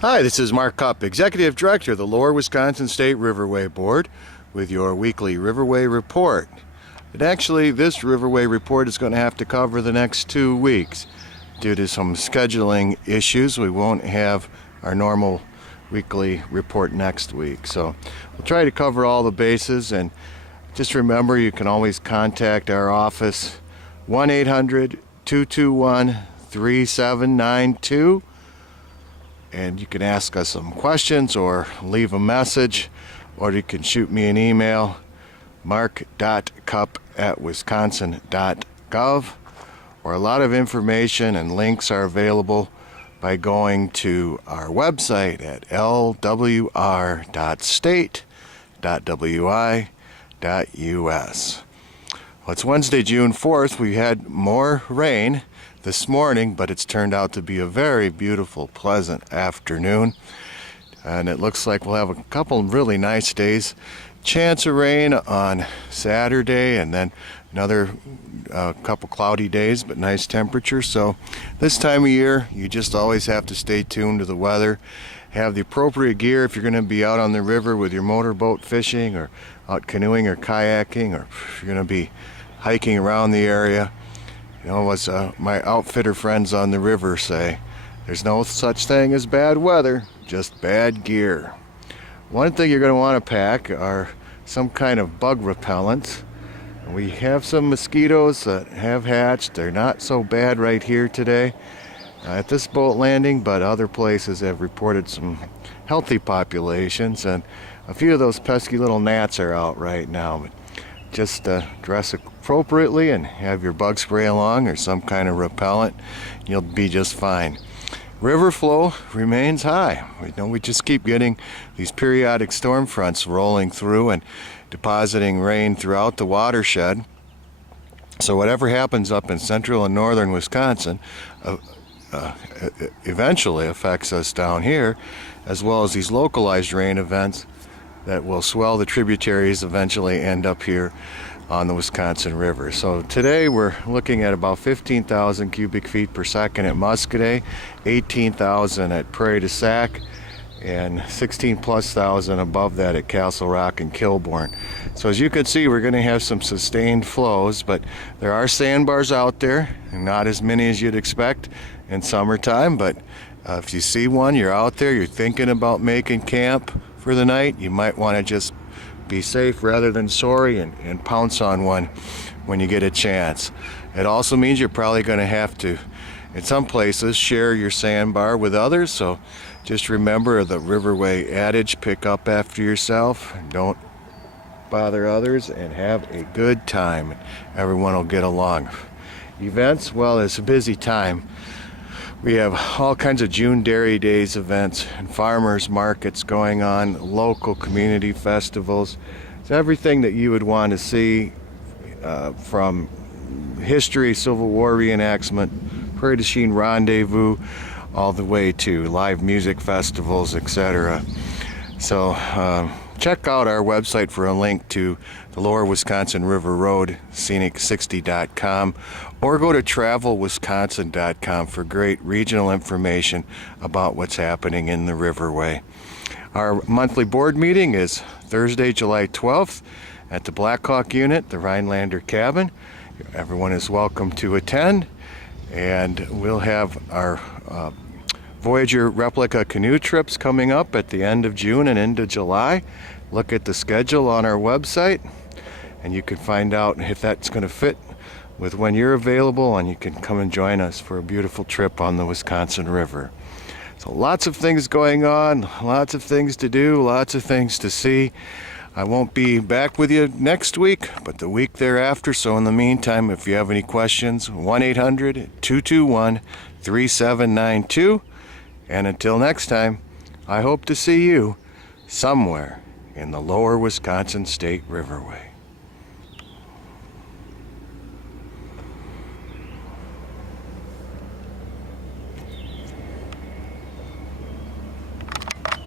Hi, this is Mark Cupp, Executive Director of the Lower Wisconsin State Riverway Board, with your weekly Riverway Report. And actually, this Riverway Report is going to have to cover the next 2 weeks. Due to some scheduling issues, we won't have our normal weekly report next week. So we'll try to cover all the bases, and just remember you can always contact our office 1-800-221-3792. And you can ask us some questions or leave a message, or you can shoot me an email, mark.cupp@wisconsin.gov, or a lot of information and links are available by going to our website at lwr.state.wi.us. Well, it's Wednesday, June 4th. We had more rain this morning, but it's turned out to be a very beautiful, pleasant afternoon. And it looks like we'll have a couple really nice days. Chance of rain on Saturday, and then another couple cloudy days, but nice temperature. So this time of year, you just always have to stay tuned to the weather. Have the appropriate gear if you're going to be out on the river with your motorboat fishing, or out canoeing or kayaking, or if you're going to be hiking around the area. You know, as my outfitter friends on the river say, there's no such thing as bad weather, just bad gear. One thing you're going to want to pack are some kind of bug repellent. We have some mosquitoes that have hatched. They're not so bad right here today at this boat landing, but other places have reported some healthy populations, and a few of those pesky little gnats are out right now. But just dress appropriately and have your bug spray along or some kind of repellent. You'll be just fine. River flow remains high. We just keep getting these periodic storm fronts rolling through and depositing rain throughout the watershed. So whatever happens up in central and northern Wisconsin eventually affects us down here, as well as these localized rain events that will swell the tributaries, eventually end up here on the Wisconsin River. So today we're looking at about 15,000 cubic feet per second at Muscadet, 18,000 at Prairie du Sac, and 16,000+ above that at Castle Rock and Kilbourne. So as you can see, we're going to have some sustained flows, but there are sandbars out there, and not as many as you'd expect in summertime. But if you see one, you're out there, you're thinking about making camp for the night, you might want to just be safe rather than sorry, and pounce on one when you get a chance. It also means you're probably going to have to, in some places, share your sandbar with others. So just remember the Riverway adage, pick up after yourself, don't bother others, and have a good time. Everyone will get along. Events, well, it's a busy time. We have all kinds of June Dairy Days events and farmers markets going on, local community festivals. It's everything that you would want to see, from history, Civil War reenactment, Prairie du Chien rendezvous, all the way to live music festivals, etc. So check out our website for a link to the Lower Wisconsin River Road, scenic60.com, or go to travelwisconsin.com for great regional information about what's happening in the Riverway. Our monthly board meeting is Thursday, July 12th at the Blackhawk Unit, the Rhinelander Cabin. Everyone is welcome to attend, and we'll have our Voyager replica canoe trips coming up at the end of June and into July. Look at the schedule on our website, and you can find out if that's going to fit with when you're available, and you can come and join us for a beautiful trip on the Wisconsin River. So lots of things going on, lots of things to do, lots of things to see. I won't be back with you next week, but the week thereafter. So in the meantime, if you have any questions, 1-800-221-3792. And until next time, I hope to see you somewhere in the Lower Wisconsin State Riverway.